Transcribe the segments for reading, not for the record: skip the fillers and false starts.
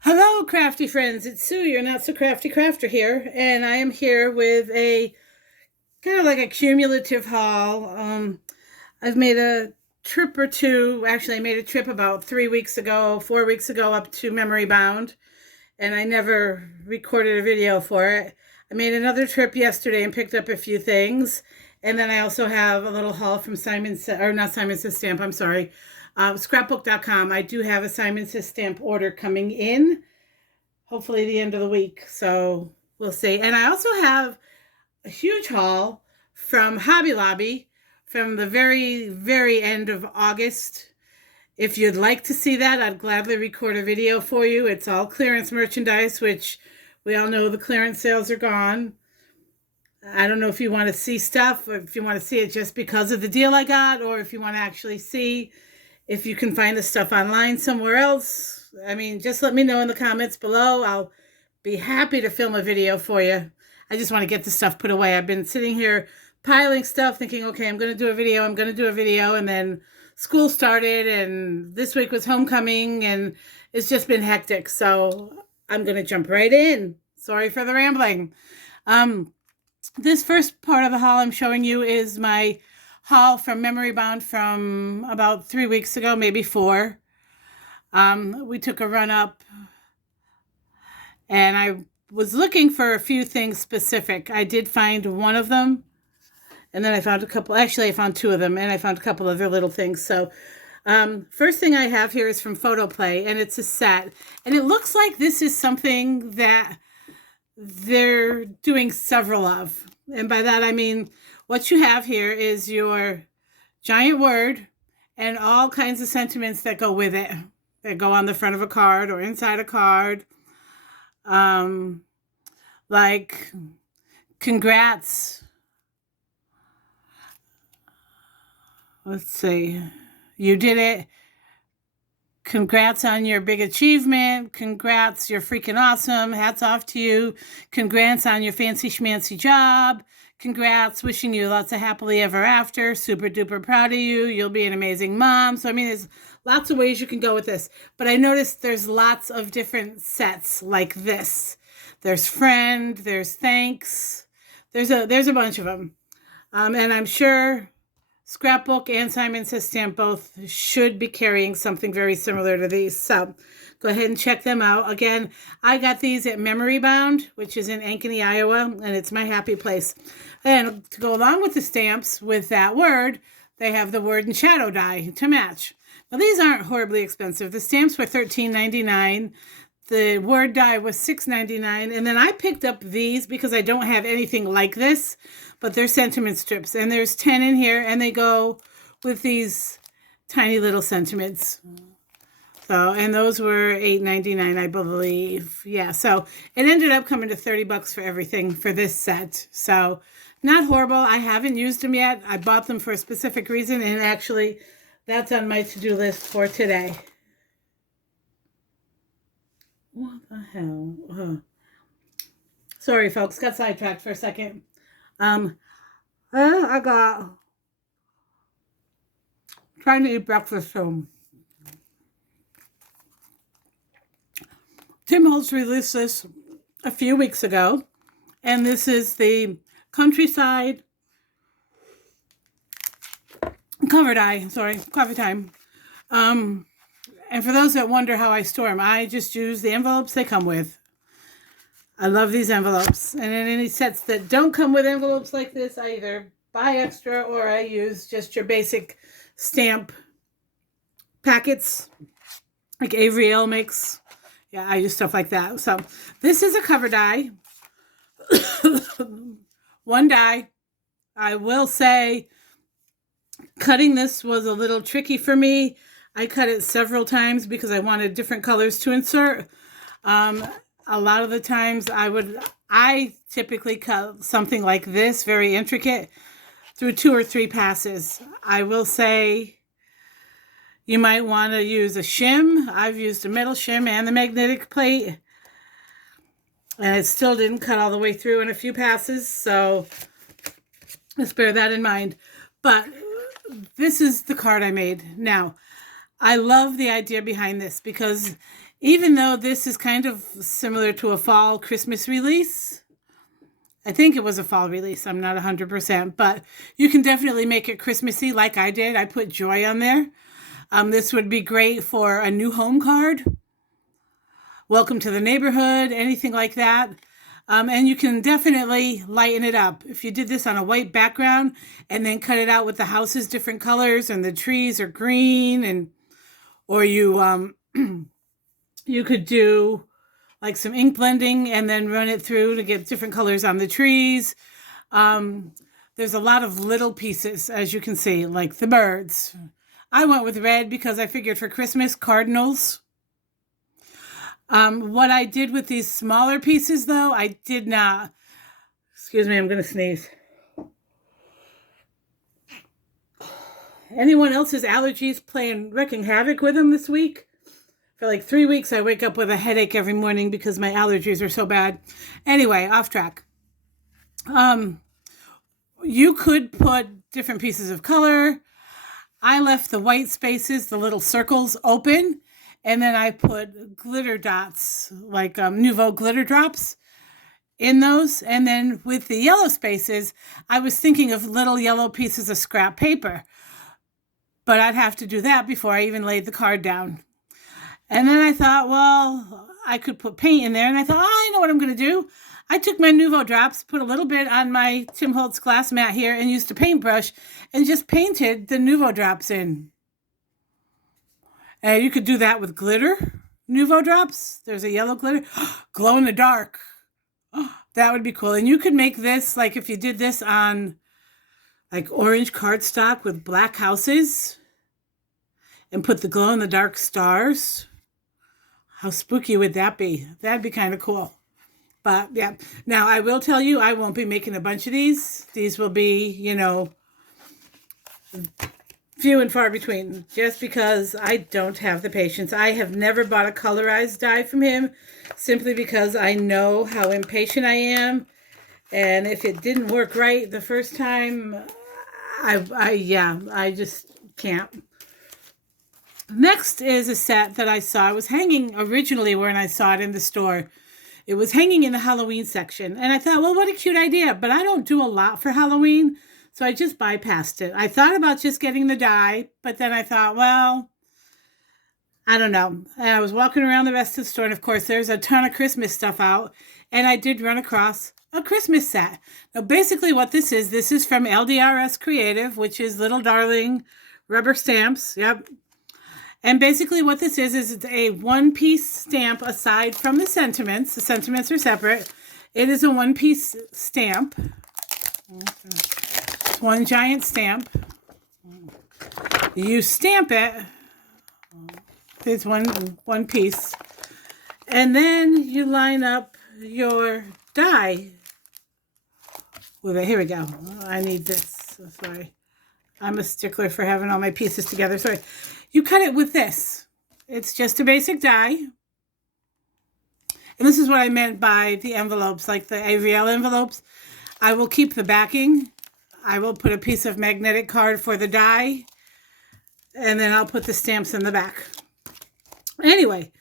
Hello, crafty friends. It's Sue, your not so crafty crafter here, and I am here with a kind of like a cumulative haul. I've made a trip or two. Actually, I made a trip about 3 weeks ago, 4 weeks ago, up to Memory Bound, and I never recorded a video for it. I made another trip yesterday and picked up a few things, and then I also have a little haul from not Simon Says Stamp. I'm sorry, scrapbook.com. I do have a Simon Says Stamp order coming in, hopefully the end of the week. So we'll see. And I also have a huge haul from Hobby Lobby from the very, very end of August. If you'd like to see that, I'd gladly record a video for you. It's all clearance merchandise, which we all know the clearance sales are gone. I don't know if you want to see stuff, or if you want to see it just because of the deal I got, or if you want to actually see if you can find the stuff online somewhere else. I mean, just let me know in the comments below. I'll be happy to film a video for you. I just want to get the stuff put away. I've been sitting here piling stuff thinking, okay, I'm going to do a video. I'm going to do a video. And then school started and this week was homecoming and it's just been hectic. So I'm going to jump right in. Sorry for the rambling. This first part of the haul I'm showing you is my haul from Memory Bound from about 3 weeks ago, maybe 4. We took a run up and I was looking for a few things specific. I did find one of them, and then I found a couple. Actually, I found 2 of them, and I found a couple other little things. So first thing I have here is from Photoplay, and it's a set. And it looks like this is something that they're doing several of. And by that, I mean, what you have here is your giant word and all kinds of sentiments that go with it, that go on the front of a card or inside a card. Like, congrats. Let's see. You did it. Congrats on your big achievement. Congrats, you're freaking awesome. Hats off to you. Congrats on your fancy schmancy job. Congrats, wishing you lots of happily ever after. Super duper proud of you. You'll be an amazing mom. So, I mean, there's lots of ways you can go with this. But I noticed there's lots of different sets like this. There's friend, there's thanks. There's a bunch of them. And I'm sure Scrapbook and Simon Says Stamp both should be carrying something very similar to these. So go ahead and check them out. Again, I got these at Memory Bound, which is in Ankeny, Iowa, and it's my happy place. And to go along with the stamps with that word, they have the word and shadow die to match. Now, these aren't horribly expensive. The stamps were $13.99. The word die was $6.99. And then I picked up these because I don't have anything like this, but they're sentiment strips. And there's 10 in here, and they go with these tiny little sentiments. So, and those were $8.99, I believe. Yeah, so it ended up coming to $30 for everything for this set. So, not horrible. I haven't used them yet. I bought them for a specific reason, and actually, that's on my to-do list for today. What the hell? Sorry, folks. Got sidetracked for a second. I got trying to eat breakfast, so Tim Holtz released this a few weeks ago, and this is the Countryside cover die. Sorry, coffee time. And for those that wonder how I store them, I just use the envelopes they come with. I love these envelopes. And in any sets that don't come with envelopes like this, I either buy extra or I use just your basic stamp packets like Avery Ale makes. Yeah, I use stuff like that. So this is a cover die. One die. I will say cutting this was a little tricky for me. I cut it several times because I wanted different colors to insert. A lot of the times I typically cut something like this, very intricate, through 2 or 3 passes. I will say you might want to use a shim. I've used a metal shim and the magnetic plate, and it still didn't cut all the way through in a few passes, so let's bear that in mind. But this is the card I made. Now, I love the idea behind this because even though this is kind of similar to a fall Christmas release, I think it was a fall release. I'm not 100%, but you can definitely make it Christmassy like I did. I put joy on there. This would be great for a new home card, welcome to the neighborhood, anything like that. And you can definitely lighten it up. If you did this on a white background and then cut it out with the houses different colors and the trees are green, and or you could do like some ink blending and then run it through to get different colors on the trees. There's a lot of little pieces, as you can see, like the birds. I went with red because I figured for Christmas, cardinals. What I did with these smaller pieces, though, I did not. Excuse me, I'm going to sneeze. Anyone else's allergies wrecking havoc with them this week? For like 3 weeks, I wake up with a headache every morning because my allergies are so bad. Anyway, off track. You could put different pieces of color. I left the white spaces, the little circles, open, and then I put glitter dots, like Nouveau glitter drops in those. And then with the yellow spaces, I was thinking of little yellow pieces of scrap paper. But I'd have to do that before I even laid the card down. And then I thought, well, I could put paint in there. And I thought, I know what I'm going to do. I took my Nouveau drops, put a little bit on my Tim Holtz glass mat here, and used a paintbrush and just painted the Nouveau drops in. And you could do that with glitter Nouveau drops. There's a yellow glitter. Glow in the dark. That would be cool. And you could make this, like if you did this on like orange cardstock with black houses and put the glow in the dark stars. How spooky would that be? That'd be kind of cool. But yeah, now I will tell you, I won't be making a bunch of these. These will be, few and far between, just because I don't have the patience. I have never bought a colorized die from him simply because I know how impatient I am. And if it didn't work right the first time, I just can't. Next is a set that I saw. It was hanging originally when I saw it in the store. It was hanging in the Halloween section. And I thought, well, what a cute idea. But I don't do a lot for Halloween, so I just bypassed it. I thought about just getting the die, but then I thought, well, I don't know. And I was walking around the rest of the store, and of course, there's a ton of Christmas stuff out. And I did run across a Christmas set. Now, basically what this is from LDRS Creative, which is Little Darling rubber stamps. Yep. And basically what this is it's a one-piece stamp aside from the sentiments. The sentiments are separate. It is a one-piece stamp. It's one giant stamp. You stamp it. There's one piece. And then you line up your die with it. Here we go. I need this. Sorry. I'm a stickler for having all my pieces together. Sorry. You cut it with this. It's just a basic die. And this is what I meant by the envelopes, like the AVL envelopes. I will keep the backing. I will put a piece of magnetic card for the die. And then I'll put the stamps in the back. Anyway,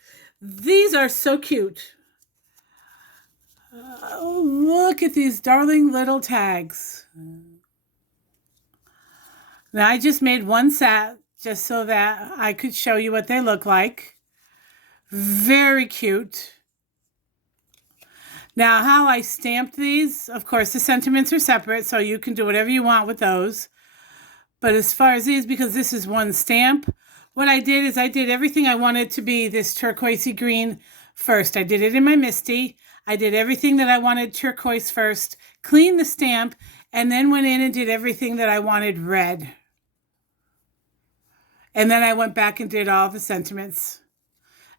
these are so cute. Look at these darling little tags. Now, I just made one set just so that I could show you what they look like. Very cute. Now, how I stamped these, of course, the sentiments are separate, so you can do whatever you want with those. But as far as these, because this is one stamp, what I did is I did everything I wanted to be this turquoisey green first. I did it in my Misty. I did everything that I wanted turquoise first, cleaned the stamp, and then went in and did everything that I wanted red. And then I went back and did all the sentiments.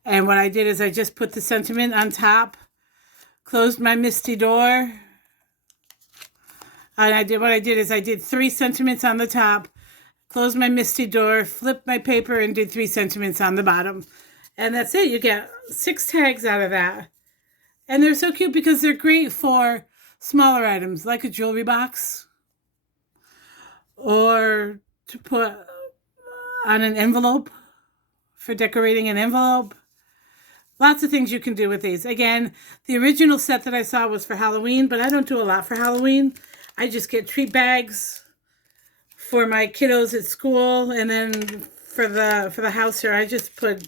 And what I did is I just put the sentiment on top, closed my Misty door. And I did 3 sentiments on the top, closed my Misty door, flipped my paper, and did 3 sentiments on the bottom. And that's it. You get 6 tags out of that. And they're so cute because they're great for smaller items, like a jewelry box. Or to put on an envelope. for decorating an envelope. Lots of things you can do with these. Again, the original set that I saw was for Halloween, but I don't do a lot for Halloween. I just get treat bags for my kiddos at school, and then for the house here, I just put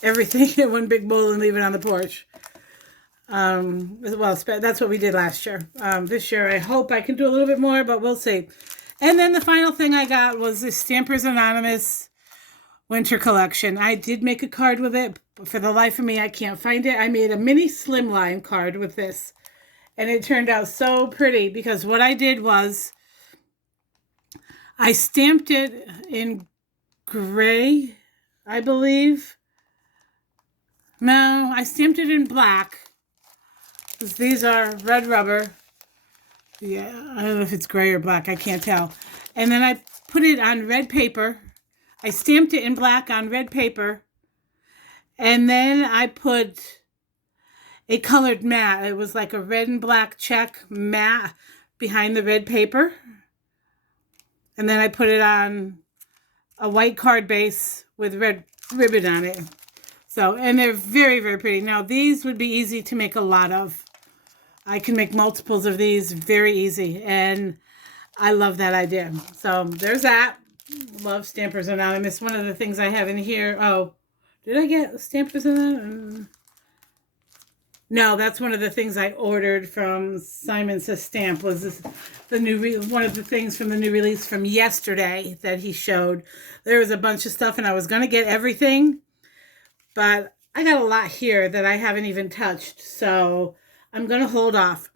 everything in one big bowl and leave it on the porch. Well, that's what we did last year. This year, I hope I can do a little bit more, but we'll see. And then the final thing I got was the Stampers Anonymous Winter Collection. I did make a card with it, but for the life of me, I can't find it. I made a mini slimline card with this, and it turned out so pretty because what I did was I stamped it in gray, I believe. No, I stamped it in black. These are red rubber. Yeah, I don't know if it's gray or black. I can't tell. And then I put it on red paper. I stamped it in black on red paper. And then I put a colored mat. It was like a red and black check mat behind the red paper. And then I put it on a white card base with red ribbon on it. So, and they're very, very pretty. Now, these would be easy to make a lot of. I can make multiples of these very easy, and I love that idea. So, there's that. Love Stampers Anonymous. One of the things I have in here, oh, did I get Stampers Anonymous? No, that's one of the things I ordered from Simon Says Stamp, was this, one of the things from the new release from yesterday that he showed. There was a bunch of stuff, and I was going to get everything, but I got a lot here that I haven't even touched, so I'm going to hold off.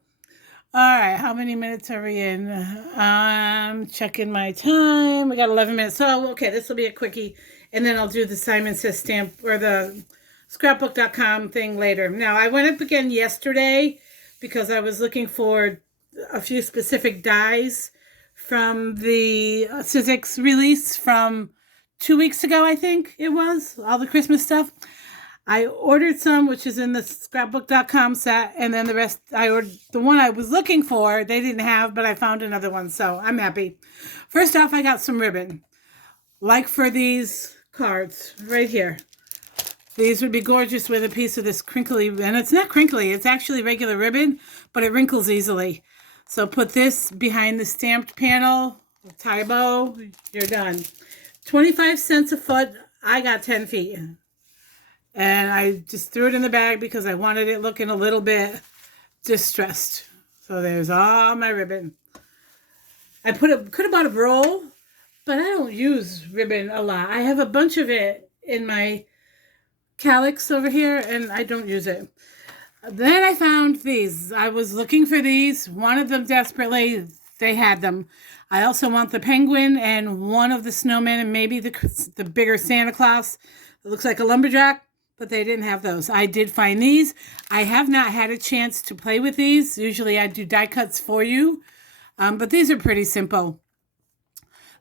All right, how many minutes are we in? I'm checking my time. We got 11 minutes. So, okay, this will be a quickie, and then I'll do the Simon Says Stamp or the scrapbook.com thing later. Now, I went up again yesterday because I was looking for a few specific dies from the Sizzix release from 2 weeks ago, I think it was, all the Christmas stuff. I ordered some, which is in the scrapbook.com set, and then the rest, I ordered the one I was looking for, they didn't have, but I found another one, so I'm happy. First off, I got some ribbon, like for these cards right here. These would be gorgeous with a piece of this crinkly, and it's not crinkly, it's actually regular ribbon, but it wrinkles easily. So put this behind the stamped panel, tie a bow, you're done. 25 cents a foot, I got 10 feet. And I just threw it in the bag because I wanted it looking a little bit distressed. So there's all my ribbon. I could have bought a roll, but I don't use ribbon a lot. I have a bunch of it in my calyx over here, and I don't use it. Then I found these. I was looking for these, wanted them desperately. They had them. I also want the penguin and one of the snowmen and maybe the bigger Santa Claus. It looks like a lumberjack, but they didn't have those. I did find these. I have not had a chance to play with these. Usually I do die cuts for you, but these are pretty simple.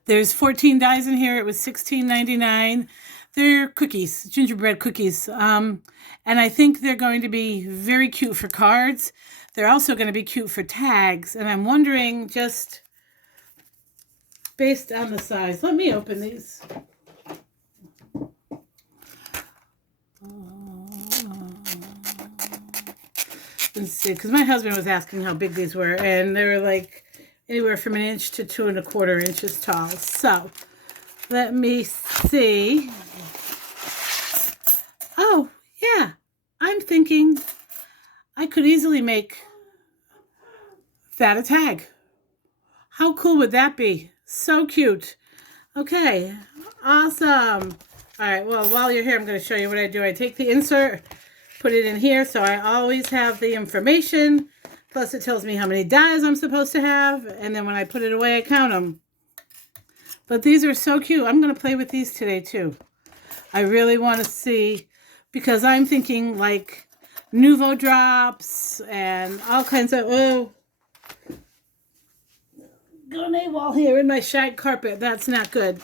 There's 14 dies in here. It was $16.99. They're cookies, gingerbread cookies. And I think they're going to be very cute for cards. They're also going to be cute for tags. And I'm wondering, just based on the size, let me open these. Let's see, because my husband was asking how big these were, and they were like anywhere from 1 inch to 2 1/4 inches tall. So let me see. Oh, yeah. I'm thinking I could easily make that a tag. How cool would that be? So cute. Okay. Awesome. All right. Well, while you're here, I'm going to show you what I do. I take the insert, put it in here, so I always have the information. Plus, it tells me how many dies I'm supposed to have. And then when I put it away, I count them. But these are so cute. I'm going to play with these today, too. I really want to see, because I'm thinking like Nouveau drops and all kinds of, oh, going AWOL here in my shag carpet. That's not good.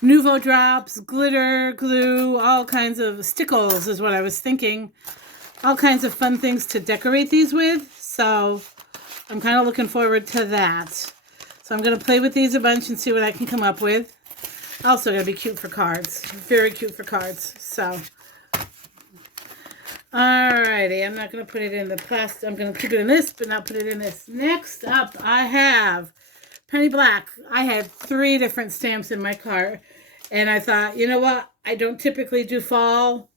Nouveau drops, glitter, glue, all kinds of stickles is what I was thinking. All kinds of fun things to decorate these with. So I'm kind of looking forward to that. So I'm going to play with these a bunch and see what I can come up with. Also going to be cute for cards. Very cute for cards. So, alrighty. I'm not going to put it in the plastic. I'm going to keep it in this, but not put it in this. Next up, I have Penny Black. I had 3 different stamps in my cart. And I thought, you know what? I don't typically do fall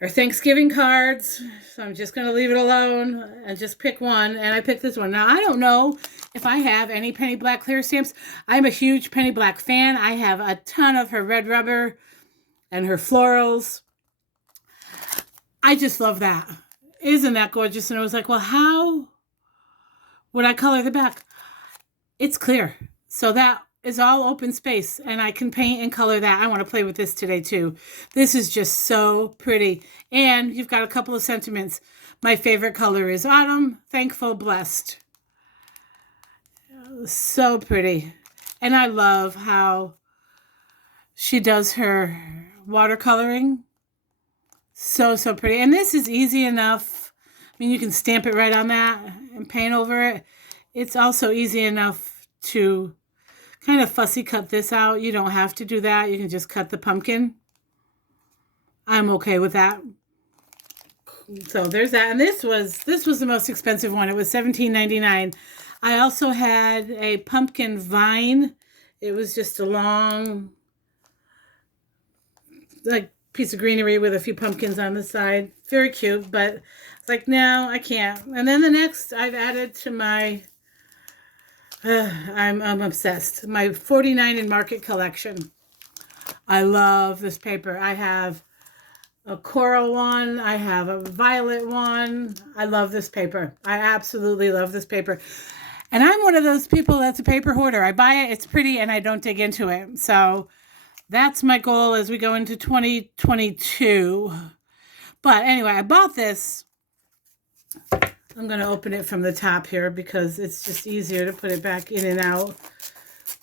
or Thanksgiving cards, so I'm just going to leave it alone and just pick one, and I picked this one. Now, I don't know if I have any Penny Black clear stamps. I'm a huge Penny Black fan. I have a ton of her red rubber and her florals. I just love that. Isn't that gorgeous? And I was like, well, how would I color the back? It's clear. So that is all open space, and I can paint and color that. I want to play with this today too. This is just so pretty. And you've got a couple of sentiments. My favorite color is autumn, thankful, blessed. So pretty. And I love how she does her watercoloring. So pretty. And this is easy enough. I mean, you can stamp it right on that and paint over it. It's also easy enough to kind of fussy cut this out. You don't have to do that. You can just cut the pumpkin. I'm okay with that. So there's that. And this was the most expensive one. It was $17.99. I also had a pumpkin vine. It was just a long, like, piece of greenery with a few pumpkins on the side. Very cute, but it's like, no, I can't. And then the next I've added to my I'm obsessed. My 49 in Market collection. I love this paper. I have a coral one. I have a violet one. I love this paper. I absolutely love this paper. And I'm one of those people that's a paper hoarder. I buy it, it's pretty, and I don't dig into it. So that's my goal as we go into 2022. But anyway, I bought this. I'm going to open it from the top here because it's just easier to put it back in and out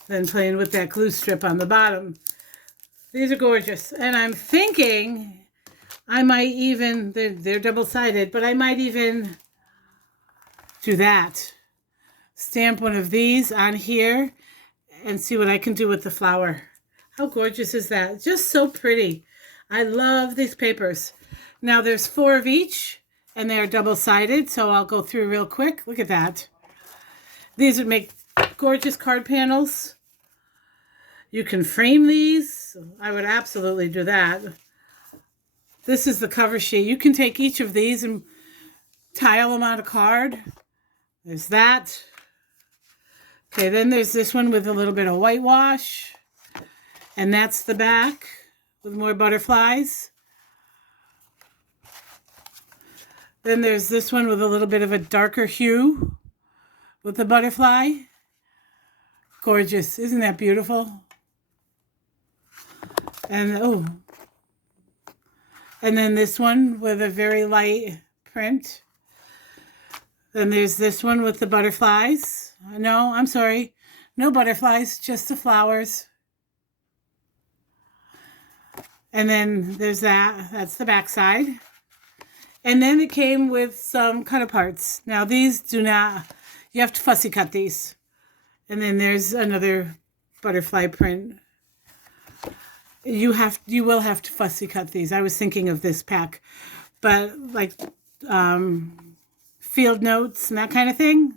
than playing with that glue strip on the bottom. These are gorgeous. And I'm thinking I might even, they're double-sided, but I might even do that. Stamp one of these on here and see what I can do with the flower. How gorgeous is that? Just so pretty. I love these papers. Now there's 4 of each. And they're double-sided, so I'll go through real quick. Look at that. These would make gorgeous card panels. You can frame these. I would absolutely do that. This is the cover sheet. You can take each of these and tile them on a card. There's that. Okay, then there's this one with a little bit of whitewash. And that's the back with more butterflies. Then there's this one with a little bit of a darker hue with the butterfly. Gorgeous. Isn't that beautiful? And oh. And then this one with a very light print. Then there's this one with the butterflies. No, I'm sorry. No butterflies, just the flowers. And then there's that. That's the back side. And then it came with some cut parts. Now these do not, you have to fussy cut these. And then there's another butterfly print. You will have to fussy cut these. I was thinking of this pack, but like field notes and that kind of thing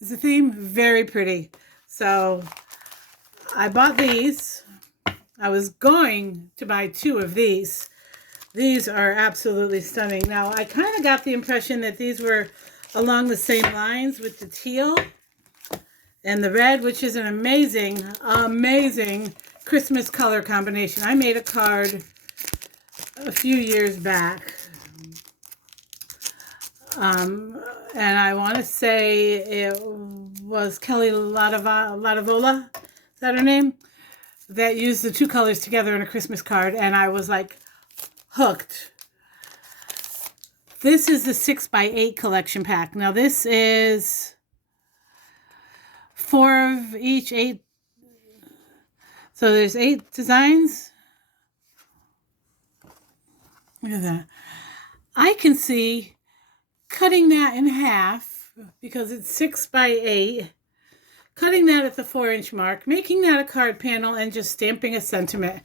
is the theme. Very pretty. So I bought these. I was going to buy 2 of these. These are absolutely stunning. Now, I kind of got the impression that these were along the same lines with the teal and the red, which is an amazing, amazing Christmas color combination. I made a card a few years back. And I want to say it was Kelly Latavola, is that her name? That used the 2 colors together in a Christmas card, and I was like, hooked. This is the 6x8 collection pack. Now this is 4 of each 8. So there's 8 designs. Look at that. I can see cutting that in half because it's 6x8. cutting that at the 4-inch mark, making that a card panel, and just stamping a sentiment.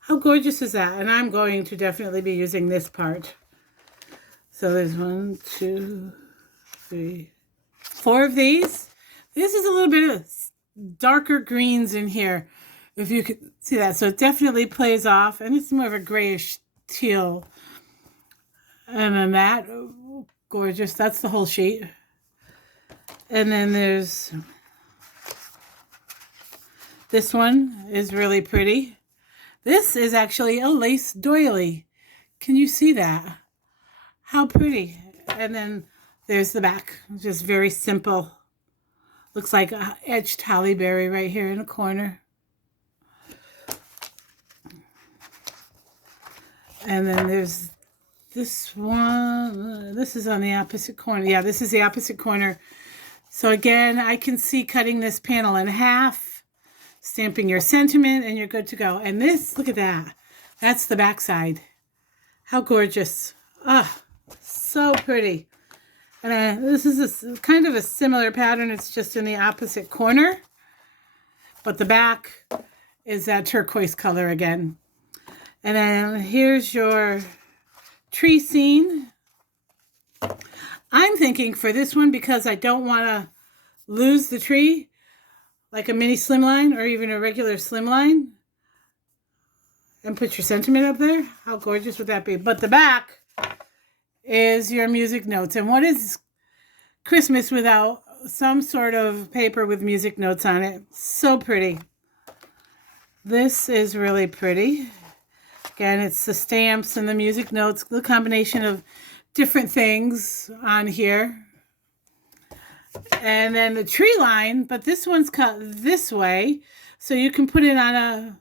How gorgeous is that? And I'm going to definitely be using this part. So there's 1, 2, 3, 4 of these. This is a little bit of darker greens in here, if you could see that. So it definitely plays off, and it's more of a grayish teal. And then that, oh, gorgeous. That's the whole sheet. And then there's this one is really pretty. This is actually a lace doily. Can you see that? How pretty. And then there's the back. Just very simple. Looks like a edged holly berry right here in the corner. And then there's this one. This is on the opposite corner. Yeah, this is the opposite corner. So again, I can see cutting this panel in half, stamping your sentiment, and you're good to go. And this, look at that. That's the back side. How gorgeous. Ah, so pretty. And this is kind of a similar pattern. It's just in the opposite corner. But the back is that turquoise color again. And then here's your tree scene. I'm thinking for this one, because I don't want to lose the tree, like a mini slimline or even a regular slimline, and put your sentiment up there. How gorgeous would that be? But the back is your music notes. And what is Christmas without some sort of paper with music notes on it? So pretty. This is really pretty. Again, it's the stamps and the music notes, the combination of different things on here. And then the tree line, but this one's cut this way, so you can put it on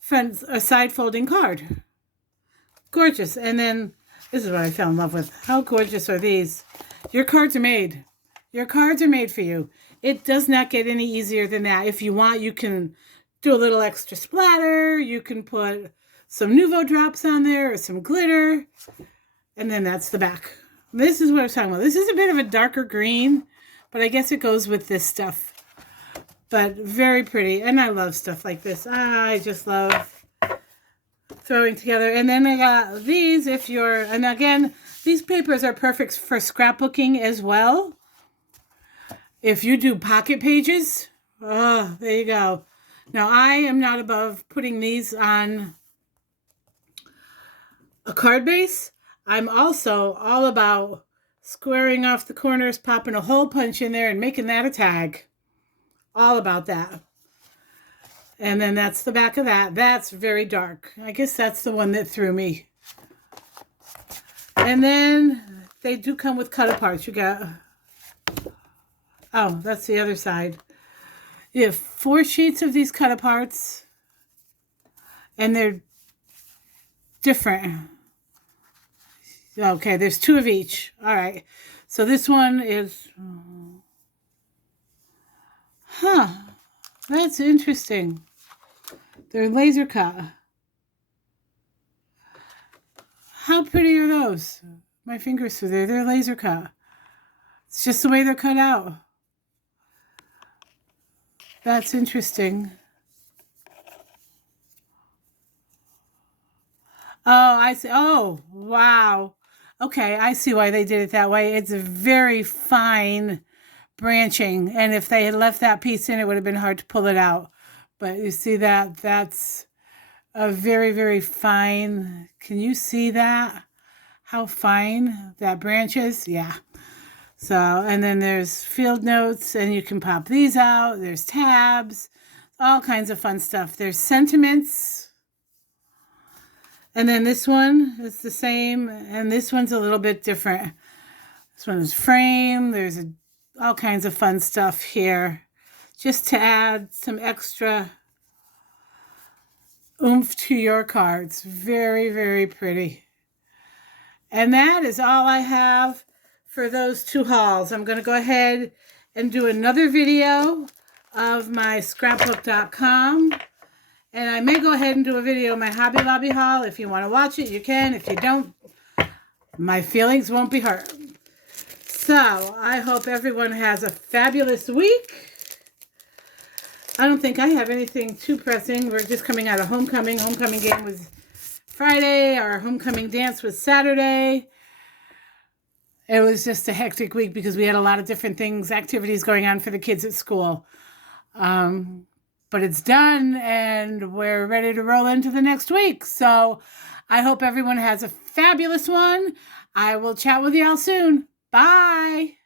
a side folding card. Gorgeous. And then this is what I fell in love with. How gorgeous are these? Your cards are made. Your cards are made for you. It does not get any easier than that. If you want, you can do a little extra splatter. You can put some Nuvo drops on there or some glitter. And then that's the back. This is what I was talking about. This is a bit of a darker green, but I guess it goes with this stuff. But very pretty. And I love stuff like this. I just love throwing together. And then I got these and again, these papers are perfect for scrapbooking as well. If you do pocket pages, oh, there you go. Now, I am not above putting these on a card base. I'm also all about squaring off the corners, popping a hole punch in there, and making that a tag. All about that. And then that's the back of that. That's very dark. I guess that's the one that threw me. And then they do come with cut-aparts. You got... Oh, that's the other side. You have 4 sheets of these cut-aparts. And they're different. Okay, there's 2 of each. All right. So this one is... Huh. That's interesting. They're laser cut. How pretty are those? My fingers through there. They're laser cut. It's just the way they're cut out. That's interesting. Oh, I see. Oh, wow. Okay, I see why they did it that way. It's a very fine branching, and if they had left that piece in, it would have been hard to pull it out. But you see that? That's a very, very fine. Can you see that? How fine that branch is? Yeah. So, and then there's field notes, and you can pop these out. There's tabs, all kinds of fun stuff. There's sentiments. And then this one is the same, and this one's a little bit different. This one is frame. There's all kinds of fun stuff here, just to add some extra oomph to your cards. Very, very pretty. And that is all I have for those 2 hauls. I'm going to go ahead and do another video of my scrapbook.com. And I may go ahead and do a video of my Hobby Lobby haul. If you want to watch it, you can. If you don't, my feelings won't be hurt. So, I hope everyone has a fabulous week. I don't think I have anything too pressing. We're just coming out of homecoming. Homecoming game was Friday. Our homecoming dance was Saturday. It was just a hectic week because we had a lot of different things, activities going on for the kids at school. But it's done and we're ready to roll into the next week. So I hope everyone has a fabulous one. I will chat with y'all soon. Bye.